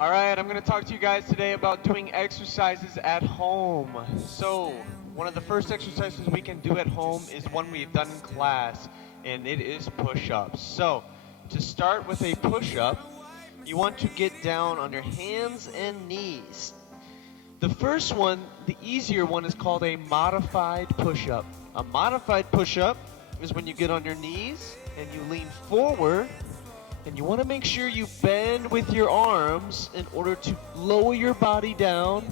All right, I'm going to talk to you guys today about doing exercises at home. So, one of the first exercises we can do at home is one we've done in class, and it is push ups. So, to start with a push up, you want to get down on your hands and knees. The first one, the easier one, is called a modified push up. A modified push up is when you get on your knees and you lean forward and you want to make sure you bend with your arms in order to lower your body down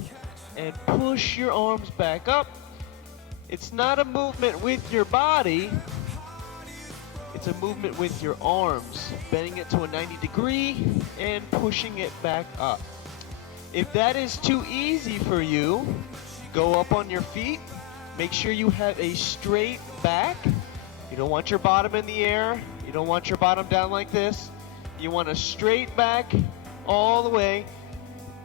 and push your arms back up. It's not a movement with your body, it's a movement with your arms, bending it to a 90 degree and pushing it back up. If that is too easy for you, go up on your feet. Make sure you have a straight back. You don't want your bottom in the air. You don't want your bottom down like this. You want a straight back all the way.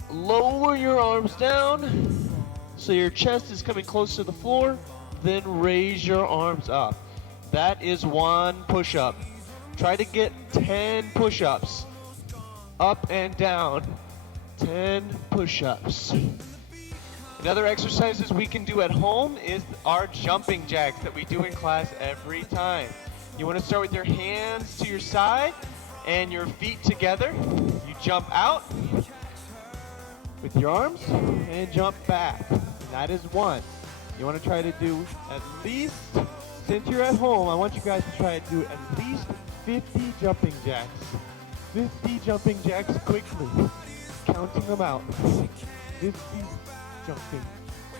Lower your arms down so your chest is coming close to the floor. Then raise your arms up. That is one push-up. Try to get 10 push-ups. Up and down. 10 push-ups. Another exercises we can do at home is our jumping jacks that we do in class every time. You want to start with your hands to your side and your feet together. You jump out with your arms and jump back. And that is one. You want to try to do at least, since you're at home, I want you guys to try to do at least 50 jumping jacks. 50 jumping jacks quickly. Counting them out. 50 jumping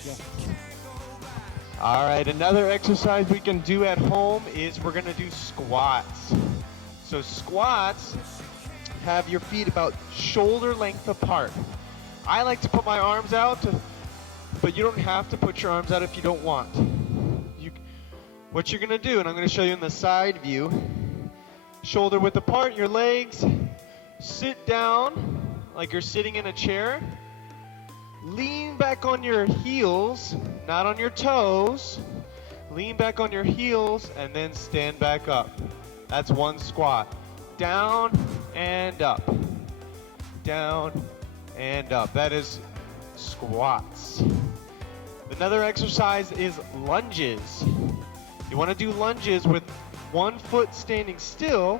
jacks. All right, another exercise we can do at home is we're gonna do squats. So squats, have your feet about shoulder length apart. I like to put my arms out, but you don't have to put your arms out if you don't want. What you're gonna do, and I'm gonna show you in the side view, shoulder width apart, your legs, sit down like you're sitting in a chair. Lean back on your heels, not on your toes. Lean back on your heels and then stand back up. That's one squat. Down and up. Down and up. That is squats. Another exercise is lunges. You want to do lunges with one foot standing still,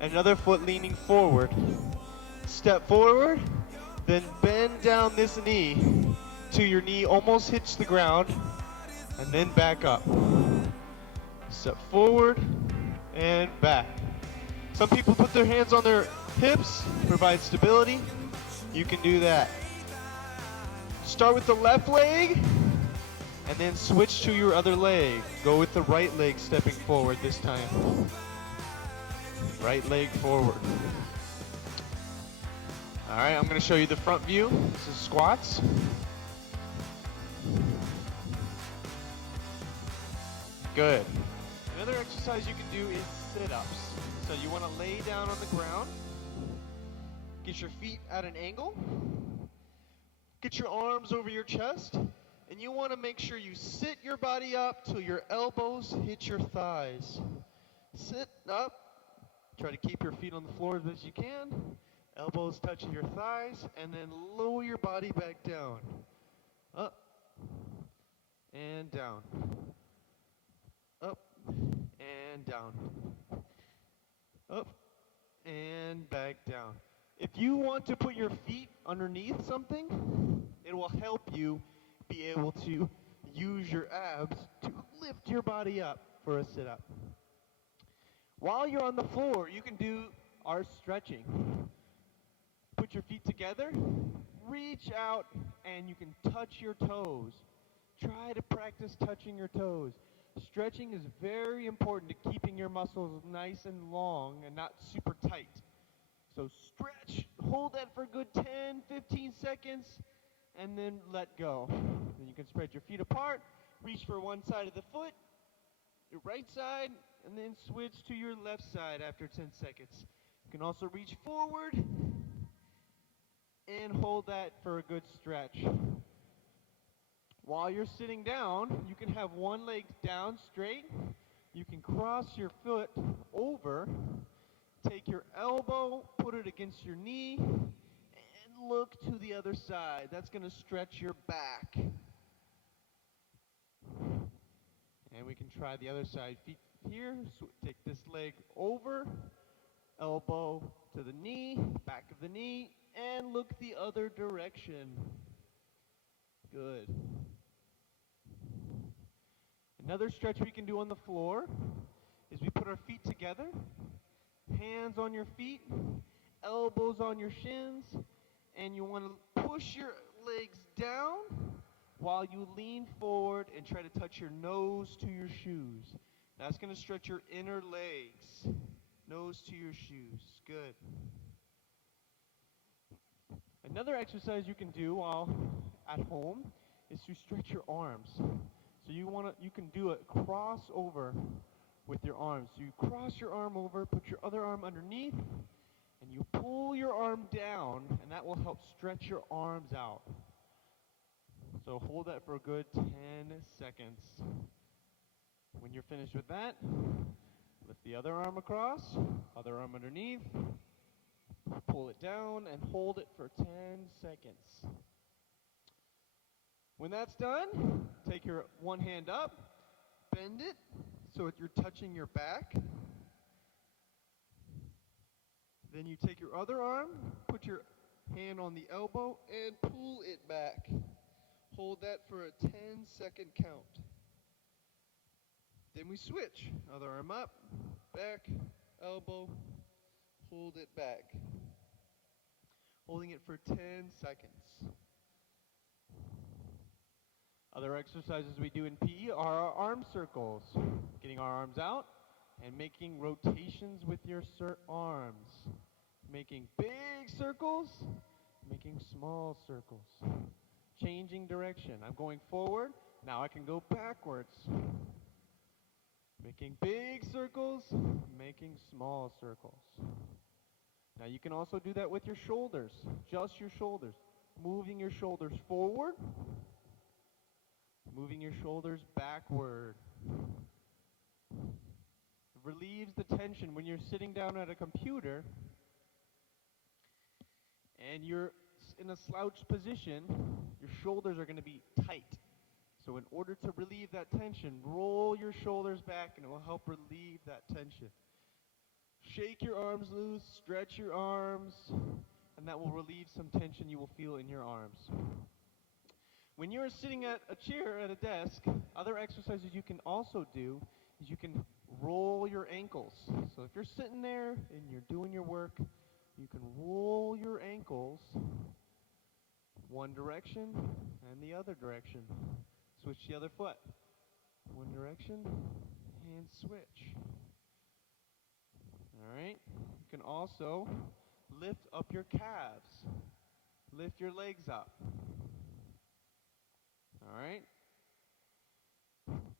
another foot leaning forward. Step forward, then bend down this knee till your knee almost hits the ground, and then back up. Step forward and back. Some people put their hands on their hips, provide stability. You can do that. Start with the left leg, and then switch to your other leg. Go with the right leg stepping forward this time. Right leg forward. All right, I'm going to show you the front view. This is squats. Good. Another exercise you can do is sit-ups. So you want to lay down on the ground, get your feet at an angle, get your arms over your chest, and you want to make sure you sit your body up till your elbows hit your thighs. Sit up. Try to keep your feet on the floor as best you can. Elbows touching your thighs, and then lower your body back down. Up and down. Up and down. Up and back down. If you want to put your feet underneath something, it will help you be able to use your abs to lift your body up for a sit-up. While you're on the floor, you can do our stretching. Put your feet together, reach out, and you can touch your toes. Try to practice touching your toes. Stretching is very important to keeping your muscles nice and long and not super tight. So stretch, hold that for a good 10, 15 seconds, and then let go. Then you can spread your feet apart, reach for one side of the foot, your right side, and then switch to your left side after 10 seconds. You can also reach forward and hold that for a good stretch. While you're sitting down, you can have one leg down straight. You can cross your foot over, take your elbow, put it against your knee, and look to the other side. That's going to stretch your back. And we can try the other side. Feet here. So take this leg over, elbow to the knee, back of the knee, and look the other direction. Good. Another stretch we can do on the floor is we put our feet together, hands on your feet, elbows on your shins, and you want to push your legs down while you lean forward and try to touch your nose to your shoes. That's going to stretch your inner legs. Nose to your shoes. Good. Another exercise you can do while at home is to stretch your arms. So you can do a crossover with your arms. So you cross your arm over, put your other arm underneath, and you pull your arm down, and that will help stretch your arms out. So hold that for a good 10 seconds. When you're finished with that, lift the other arm across, other arm underneath, pull it down, and hold it for 10 seconds. When that's done, take your one hand up, bend it so that you're touching your back. Then you take your other arm, put your hand on the elbow, and pull it back. Hold that for a 10-second count. Then we switch. Other arm up, back, elbow, hold it back. Holding it for 10 seconds. Other exercises we do in PE are our arm circles. Getting our arms out and making rotations with your arms. Making big circles, making small circles. Changing direction. I'm going forward, now I can go backwards. Making big circles, making small circles. Now you can also do that with your shoulders, just your shoulders. Moving your shoulders forward, moving your shoulders backward. It relieves the tension when you're sitting down at a computer and you're in a slouched position, your shoulders are going to be tight. So in order to relieve that tension, roll your shoulders back and it will help relieve that tension. Shake your arms loose, stretch your arms, and that will relieve some tension you will feel in your arms. When you're sitting at a chair at a desk, other exercises you can also do is you can roll your ankles. So if you're sitting there and you're doing your work, you can roll your ankles one direction and the other direction. Switch the other foot. One direction and switch. All right. You can also lift up your calves. Lift your legs up. All right.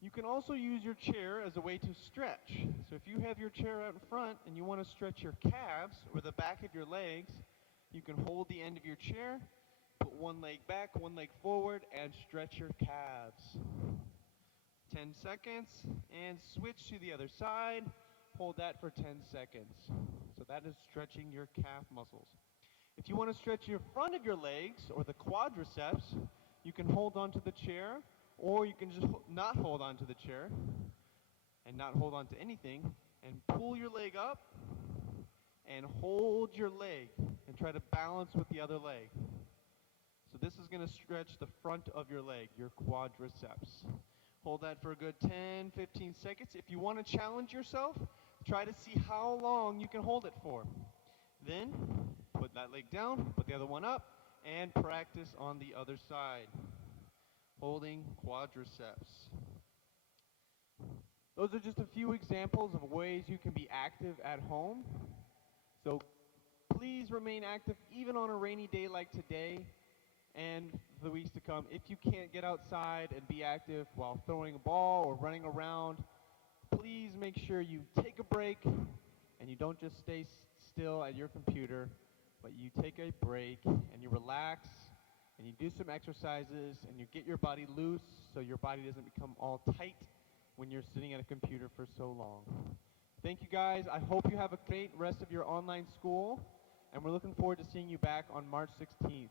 You can also use your chair as a way to stretch. So if you have your chair out in front and you want to stretch your calves or the back of your legs, you can hold the end of your chair, put one leg back, one leg forward, and stretch your calves. 10 seconds, and switch to the other side. Hold that for 10 seconds. So that is stretching your calf muscles. If you want to stretch your front of your legs or the quadriceps, you can hold onto the chair, or you can just not hold onto the chair and not hold on to anything and pull your leg up and hold your leg and try to balance with the other leg. So this is going to stretch the front of your leg, your quadriceps. Hold that for a good 10, 15 seconds. If you want to challenge yourself, try to see how long you can hold it for. Then put that leg down, put the other one up, and practice on the other side. Holding quadriceps. Those are just a few examples of ways you can be active at home. So please remain active even on a rainy day like today and the weeks to come. If you can't get outside and be active while throwing a ball or running around, please make sure you take a break and you don't just stay still at your computer, but you take a break and you relax and you do some exercises and you get your body loose so your body doesn't become all tight when you're sitting at a computer for so long. Thank you guys. I hope you have a great rest of your online school. and we're looking forward to seeing you back on March 16th.